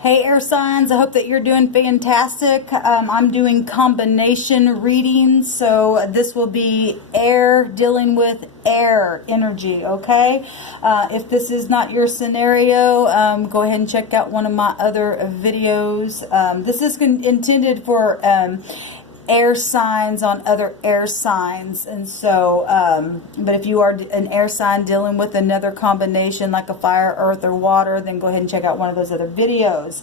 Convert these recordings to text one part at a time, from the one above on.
Hey air signs, I hope that you're doing fantastic. I'm doing combination readings, so this will be air dealing with air energy, okay? If this is not your scenario, go ahead and check out one of my other videos. This is intended for air signs on other air signs, and so but if you are an air sign dealing with another combination like a fire, earth, or water, then go ahead and check out one of those other videos.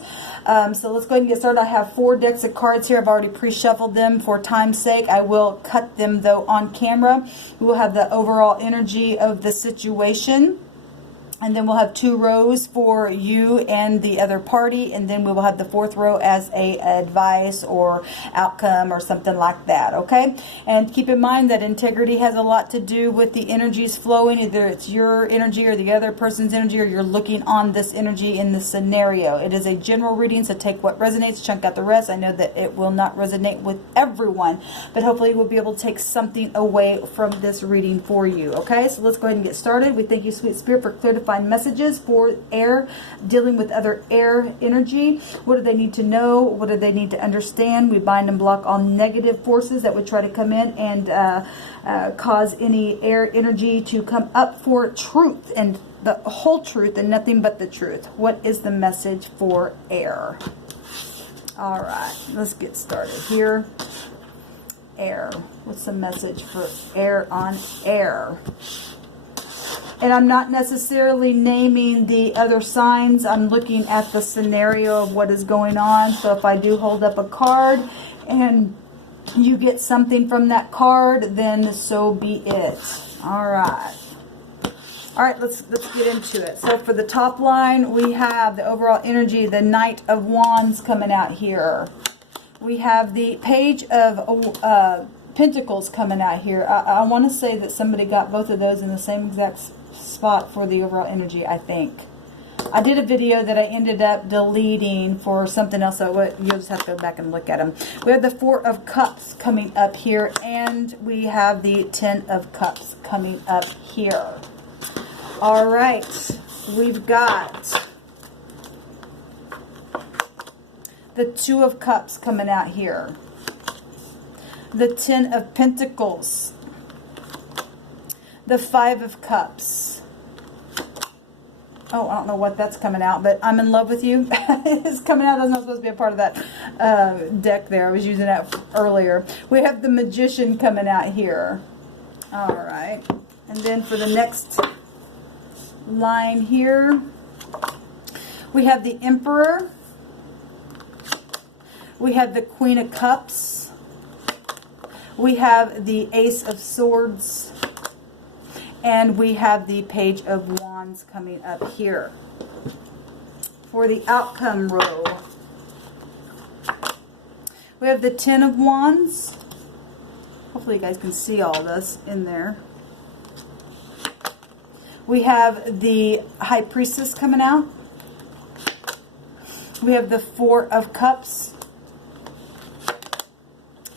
So let's go ahead and get started. I have 4 decks of cards here. I've already pre-shuffled them for time's sake. I will cut them though on camera. We will have the overall energy of the situation, and then we'll have 2 rows for you and the other party, and then we will have the 4th row as a advice or outcome or something like that, okay? And keep in mind that integrity has a lot to do with the energies flowing. Either it's your energy or the other person's energy, or you're looking on this energy in this scenario. It is a general reading, so take what resonates, chunk out the rest. I know that it will not resonate with everyone, but hopefully we'll be able to take something away from this reading for you, okay? So let's go ahead and get started. We thank you, Sweet Spirit, for clear to find messages for air dealing with other air energy. What do they need to know? What do they need to understand? We bind and block all negative forces that would try to come in and cause any air energy to come up for truth and the whole truth and nothing but the truth. What is the message for air? All right, let's get started here. Air. What's the message for air on air? And I'm not necessarily naming the other signs. I'm looking at the scenario of what is going on. So if I do hold up a card and you get something from that card, then so be it. All right. All right, let's get into it. So for the top line, we have the overall energy, the Knight of Wands coming out here. We have the Page of Pentacles coming out here. I want to say that somebody got both of those in the same exact spot for the overall energy, I think. I did a video that I ended up deleting for something else, so you'll just have to go back and look at them. We have the 4 of Cups coming up here, and we have the 10 of Cups coming up here. All right, we've got the 2 of Cups coming out here, the 10 of Pentacles, the 5 of Cups. Oh, I don't know what that's coming out, but I'm in love with you. It's coming out. That's not supposed to be a part of that deck there. I was using that earlier. We have the Magician coming out here. All right. And then for the next line here, we have the Emperor. We have the Queen of Cups. We have the Ace of Swords. And we have the Page of Wands coming up here. For the outcome row, we have the 10 of Wands. Hopefully you guys can see all this in there. We have the High Priestess coming out. We have the 4 of Cups.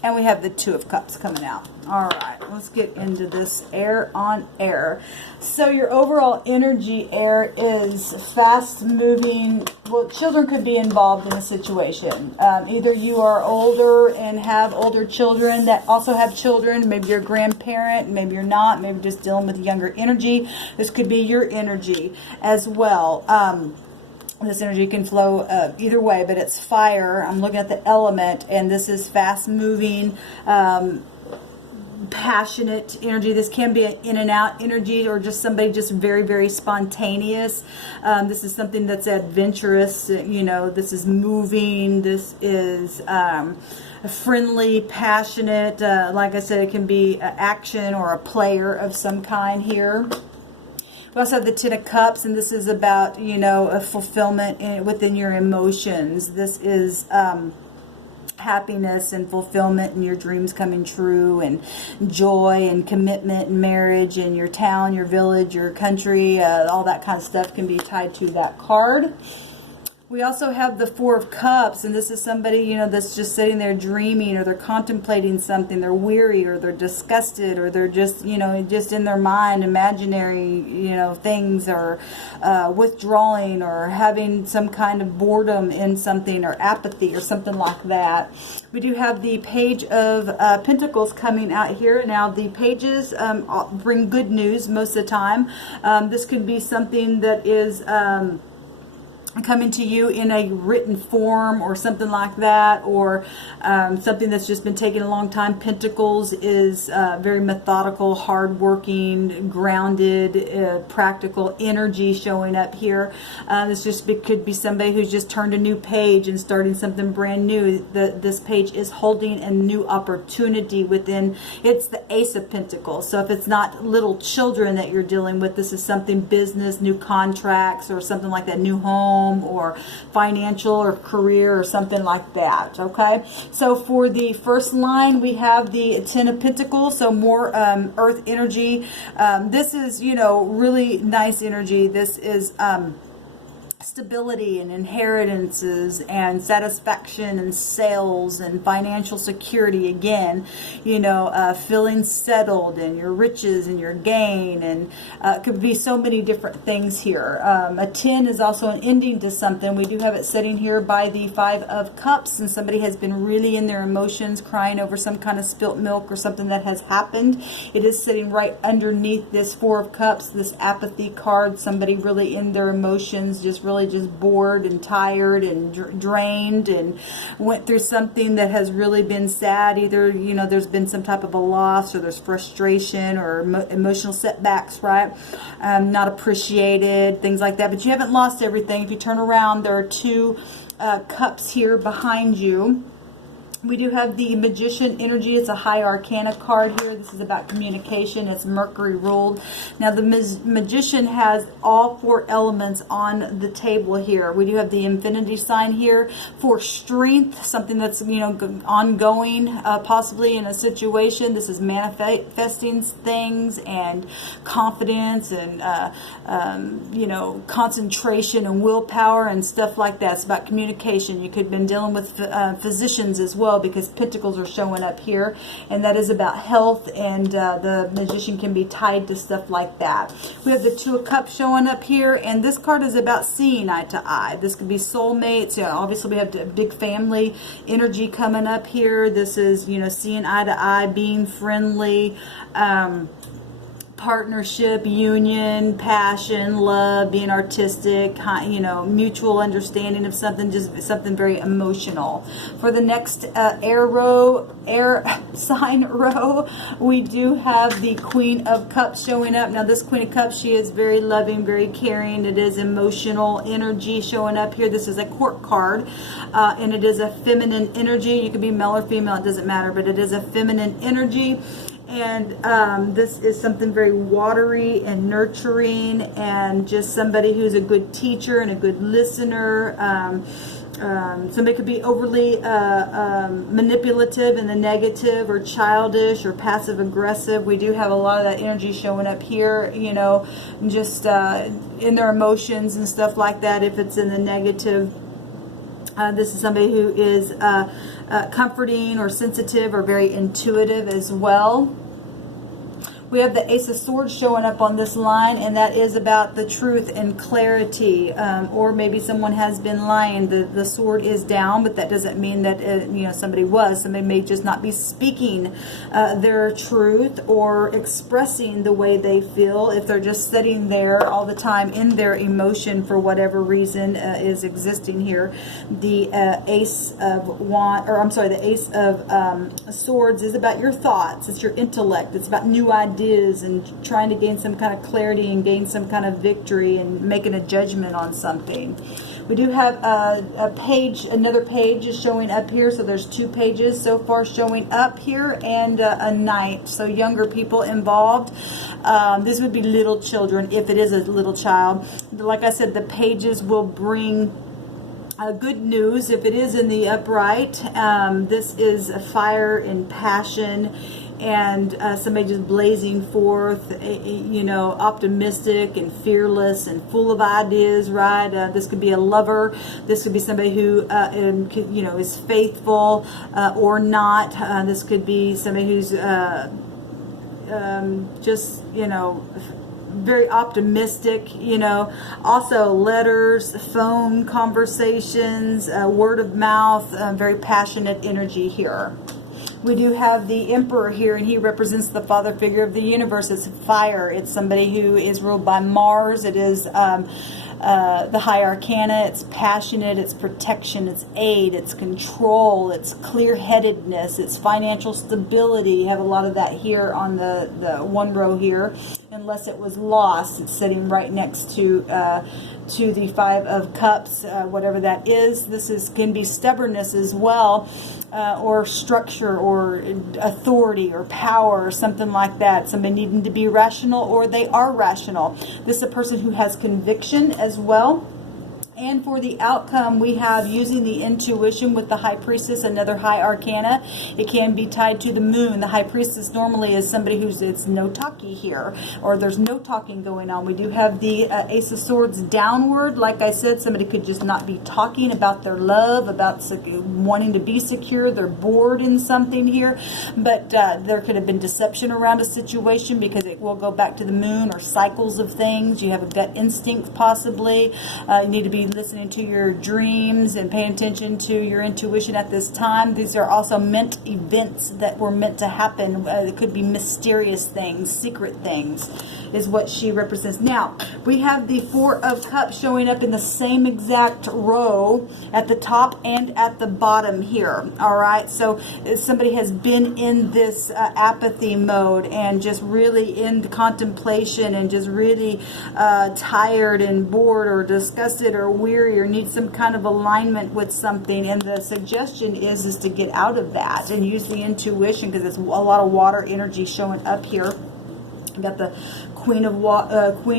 And we have the 2 of Cups coming out. All right, let's get into this air on air. So your overall energy air is fast moving. Well, children could be involved in a situation. Either you are older and have older children that also have children. Maybe you're a grandparent, maybe you're not. Maybe just dealing with younger energy. This could be your energy as well. This energy can flow either way, but it's fire. I'm looking at the element, and this is fast-moving, passionate energy. This can be an in and out energy, or just somebody just very, very spontaneous. This is something that's adventurous. You know, this is moving. This is friendly, passionate. Like I said, it can be action or a player of some kind here. We also have the 10 of Cups, and this is about, you know, a fulfillment within your emotions. This is happiness and fulfillment and your dreams coming true, and joy and commitment and marriage, and your town, your village, your country, all that kind of stuff can be tied to that card. We also have the Four of Cups, and this is somebody, you know, that's just sitting there dreaming, or they're contemplating something. They're weary, or they're disgusted, or they're just, you know, just in their mind, imaginary, you know, things, or withdrawing, or having some kind of boredom in something, or apathy, or something like that. We do have the Page of Pentacles coming out here. Now, the pages bring good news most of the time. This could be something that is coming to you in a written form or something like that, or something that's just been taking a long time. Pentacles is very methodical, hardworking, grounded, practical energy showing up here. This just could be somebody who's just turned a new page and starting something brand new. This page is holding a new opportunity within. It's the Ace of Pentacles. So if it's not little children that you're dealing with, this is something business, new contracts, or something like that, new home, or financial, or career, or something like that. Okay, so for the first line, we have the Ten of Pentacles, so more earth energy. This is, you know, really nice energy. This is stability and inheritances and satisfaction and sales and financial security. Again, you know, feeling settled, and your riches and your gain, and it could be so many different things here. A 10 is also an ending to something. We do have it sitting here by the Five of Cups, and somebody has been really in their emotions, crying over some kind of spilt milk or something that has happened. It is sitting right underneath this Four of Cups, this apathy card. Somebody really in their emotions, just really just bored and tired and drained, and went through something that has really been sad. Either, you know, there's been some type of a loss, or there's frustration, or emotional setbacks, right? Not appreciated, things like that. But you haven't lost everything. If you turn around, there are two cups here behind you. We do have the Magician energy. It's a high arcana card here. This is about communication. It's Mercury ruled. Now, the Magician has all four elements on the table here. We do have the infinity sign here for strength, something that's, you know, ongoing, possibly in a situation. This is manifesting things, and confidence, and you know, concentration and willpower and stuff like that. It's about communication. You could have been dealing with physicians as well, because Pentacles are showing up here, and that is about health, and the Magician can be tied to stuff like that. We have the Two of Cups showing up here, and this card is about seeing eye to eye. This could be soulmates. You know, obviously, we have a big family energy coming up here. This is, you know, seeing eye to eye, being friendly, partnership, union, passion, love, being artistic, you know, mutual understanding of something, just something very emotional. For the next air sign row, we do have the Queen of Cups showing up. Now, this Queen of Cups, she is very loving, very caring. It is emotional energy showing up here. This is a court card, and it is a feminine energy. You could be male or female, it doesn't matter, but it is a feminine energy. And this is something very watery and nurturing, and just somebody who's a good teacher and a good listener. Somebody could be overly manipulative in the negative, or childish, or passive aggressive. We do have a lot of that energy showing up here, you know, just in their emotions and stuff like that. If it's in the negative, this is somebody who is comforting, or sensitive, or very intuitive as well. We have the Ace of Swords showing up on this line, and that is about the truth and clarity, or maybe someone has been lying. The sword is down, but that doesn't mean that you know, somebody may just not be speaking their truth, or expressing the way they feel. If they're just sitting there all the time in their emotion for whatever reason is existing here. The Ace of the Ace of Swords is about your thoughts. It's your intellect. It's about new ideas, and trying to gain some kind of clarity, and gain some kind of victory, and making a judgment on something. We do have another page is showing up here. So there's two pages so far showing up here, and a knight. So younger people involved. This would be little children, if it is a little child. But like I said, the pages will bring good news if it is in the upright. This is fire and passion somebody just blazing forth, you know, optimistic and fearless and full of ideas, right? This could be a lover. This could be somebody who, you know, is faithful or not. This could be somebody who's just, you know, very optimistic, you know. Also letters, phone conversations, word of mouth, very passionate energy here. We do have the Emperor here, and he represents the father figure of the universe. It's fire. It's somebody who is ruled by Mars. It is the High Arcana. It's passionate, it's protection, it's aid, it's control, it's clear-headedness, it's financial stability. You have a lot of that here on the one row here, unless it was lost. It's sitting right next to the Five of Cups, whatever that is. This can be stubbornness as well, or structure, or authority, or power, or something like that. Somebody needing to be rational, or they are rational. This is a person who has conviction as well. And for the outcome, we have using the intuition with the High Priestess, another High Arcana. It can be tied to the moon. The High Priestess normally is somebody who's, it's no talkie here, or there's no talking going on. We do have the Ace of Swords downward. Like I said, somebody could just not be talking about their love, about wanting to be secure. They're bored in something here. But there could have been deception around a situation, because it will go back to the moon, or cycles of things. You have a gut instinct possibly. You need to be listening to your dreams and paying attention to your intuition at this time. These are also meant events that were meant to happen. It could be mysterious things, secret things, is what she represents. Now, we have the Four of Cups showing up in the same exact row at the top and at the bottom here. All right, so somebody has been in this apathy mode, and just really in contemplation, and just really tired and bored or disgusted or weary, or need some kind of alignment with something. And the suggestion is to get out of that and use the intuition, because it's a lot of water energy showing up here. We've got the Queen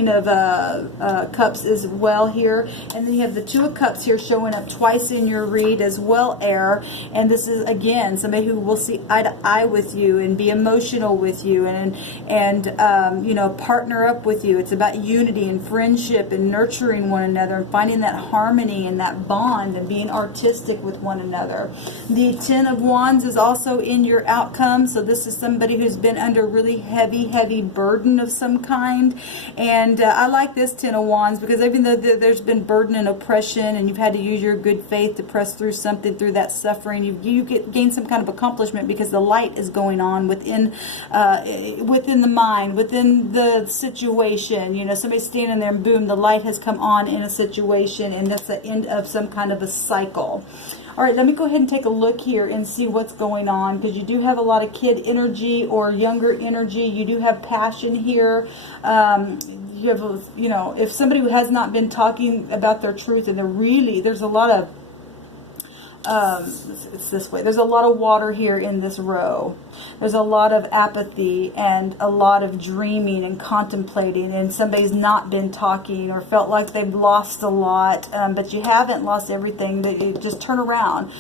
of Cups as well here, and then you have the Two of Cups here showing up twice in your read as well, air. And this is again somebody who will see eye to eye with you and be emotional with you, and you know, partner up with you. It's about unity and friendship and nurturing one another and finding that harmony and that bond and being artistic with one another. The Ten of Wands is also in your outcome, so this is somebody who's been under really heavy burden of some kind. And I like this Ten of Wands, because even though there's been burden and oppression, and you've had to use your good faith to press through something, through that suffering, you gain some kind of accomplishment, because the light is going on within the mind, within the situation. You know, somebody's standing there and boom, the light has come on in a situation, and that's the end of some kind of a cycle. All right, let me go ahead and take a look here and see what's going on, because you do have a lot of kid energy or younger energy. You do have passion here. You have, you know, if somebody who has not been talking about their truth, and there's a lot of it's this way. There's a lot of water here in this row. There's a lot of apathy and a lot of dreaming and contemplating, and somebody's not been talking or felt like they've lost a lot, but you haven't lost everything. Just turn around.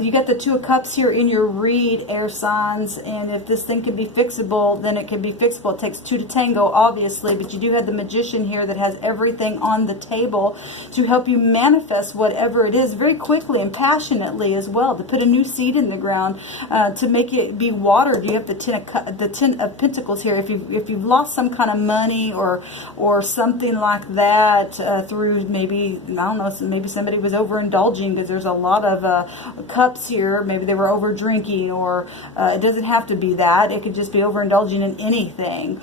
You got the Two of Cups here in your read, air signs, and if this thing can be fixable, then it can be fixable. It takes two to tango, obviously, but you do have the Magician here that has everything on the table to help you manifest whatever it is very quickly and passionately as well, to put a new seed in the ground, to make it be watered. You have the Ten of Pentacles here. If you've lost some kind of money or something like that, through maybe, I don't know, maybe somebody was overindulging, because there's a lot of cups here. Maybe they were over drinking, or it doesn't have to be that. It could just be overindulging in anything.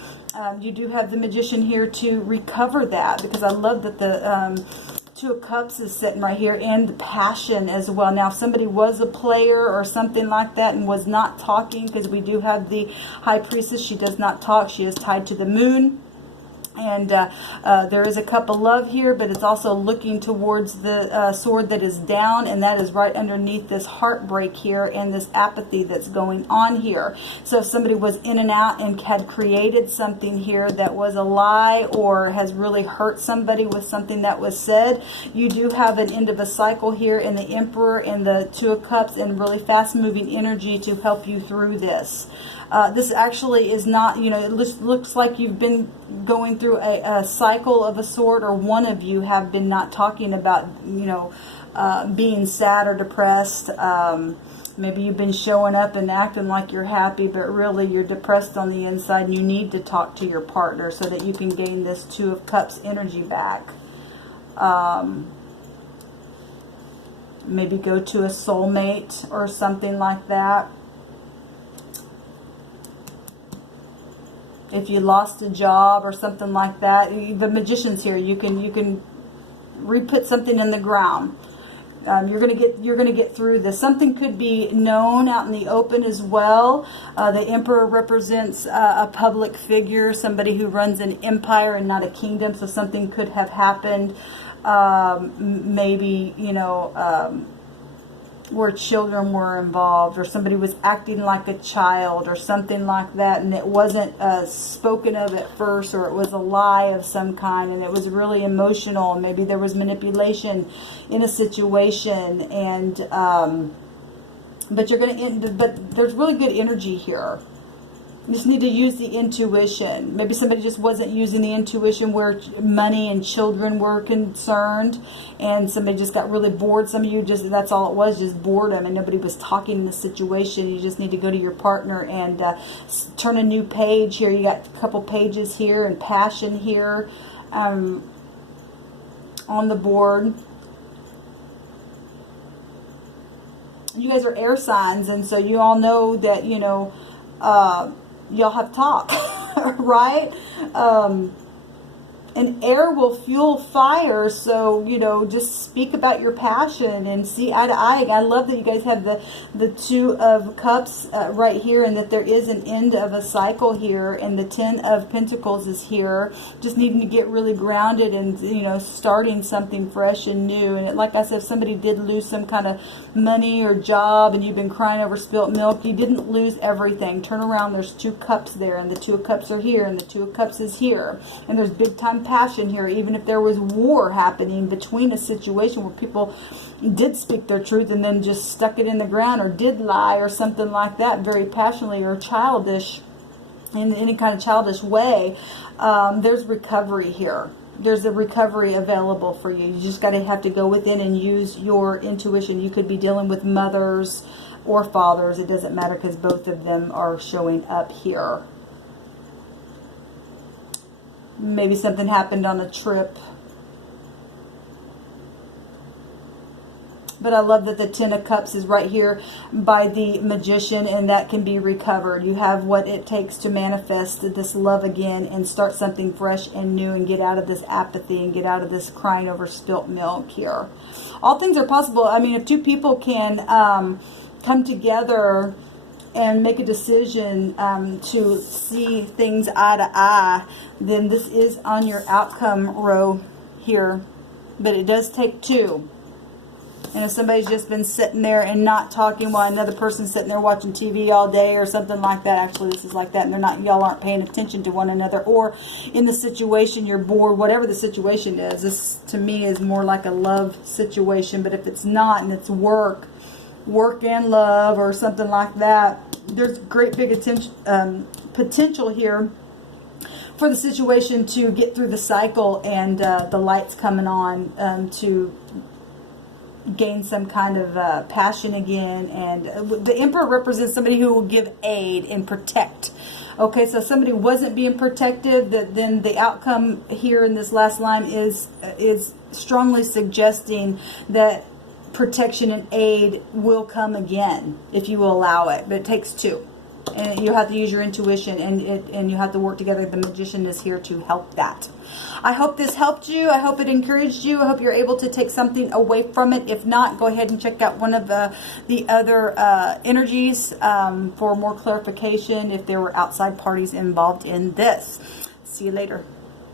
You do have the Magician here to recover that, because I love that the Two of Cups is sitting right here, and the passion as well. Now, if somebody was a player or something like that and was not talking, because we do have the High Priestess, she does not talk. She is tied to the moon. And there is a cup of love here, but it's also looking towards the sword that is down, and that is right underneath this heartbreak here and this apathy that's going on here. So if somebody was in and out and had created something here that was a lie, or has really hurt somebody with something that was said, you do have an end of a cycle here in the Emperor and the Two of Cups, and really fast moving energy to help you through this. This actually is not, you know, it looks like you've been going through a cycle of a sort, or one of you have been not talking about, you know, being sad or depressed. Maybe you've been showing up and acting like you're happy, but really you're depressed on the inside, and you need to talk to your partner so that you can gain this Two of Cups energy back. Maybe go to a soulmate or something like that. If you lost a job or something like that, the Magician's here. You can re-put something in the ground. You're gonna get through this. Something could be known out in the open as well. The Emperor represents a public figure, somebody who runs an empire and not a kingdom. So something could have happened. Maybe, you know, where children were involved, or somebody was acting like a child or something like that, and it wasn't spoken of at first, or it was a lie of some kind, and it was really emotional, and maybe there was manipulation in a situation, and but you're going to end, but there's really good energy here. You just need to use the intuition. Maybe somebody just wasn't using the intuition where money and children were concerned, and somebody just got really bored. Some of you just, that's all it was, just boredom, and nobody was talking in the situation. You just need to go to your partner and turn a new page here. You got a couple pages here and passion here on the board. You guys are air signs, and so you all know that, you know, y'all have talk, right? And air will fuel fire, so, you know, just speak about your passion and see eye to eye. I love that you guys have the Two of Cups right here, and that there is an end of a cycle here, and the Ten of Pentacles is here, just needing to get really grounded and, you know, starting something fresh and new. And like I said, if somebody did lose some kind of money or job and you've been crying over spilt milk, you didn't lose everything. Turn around, there's two cups there, and the Two of Cups are here, and the Two of Cups is here, and there's big time passion here. Even if there was war happening between a situation where people did speak their truth and then just stuck it in the ground, or did lie or something like that very passionately, or childish, in any kind of childish way, there's recovery here. There's a recovery available for you. You just have to go within and use your intuition. You could be dealing with mothers or fathers. It doesn't matter, because both of them are showing up here. Maybe something happened on a trip. But I love that the Ten of Cups is right here by the Magician, and that can be recovered. You have what it takes to manifest this love again and start something fresh and new, and get out of this apathy and get out of this crying over spilt milk here. All things are possible. I mean, if two people can come together and make a decision to see things eye to eye, then this is on your outcome row here. But it does take two. And if somebody's just been sitting there and not talking while another person's sitting there watching TV all day or something like that, actually this is like that, and they're not, y'all aren't paying attention to one another, or in the situation you're bored, whatever the situation is, this to me is more like a love situation. But if it's not, and it's work and love or something like that, there's great big potential here for the situation to get through the cycle, and the lights coming on to gain some kind of passion again. And the Emperor represents somebody who will give aid and protect. Okay, so somebody wasn't being protective, then the outcome here in this last line is strongly suggesting that protection and aid will come again if you will allow it. But it takes two, and you have to use your intuition, and you have to work together. The Magician is here to help that. I hope this helped you. I hope it encouraged you. I hope you're able to take something away from it. If not, go ahead and check out one of the other energies for more clarification if there were outside parties involved in this. See you later.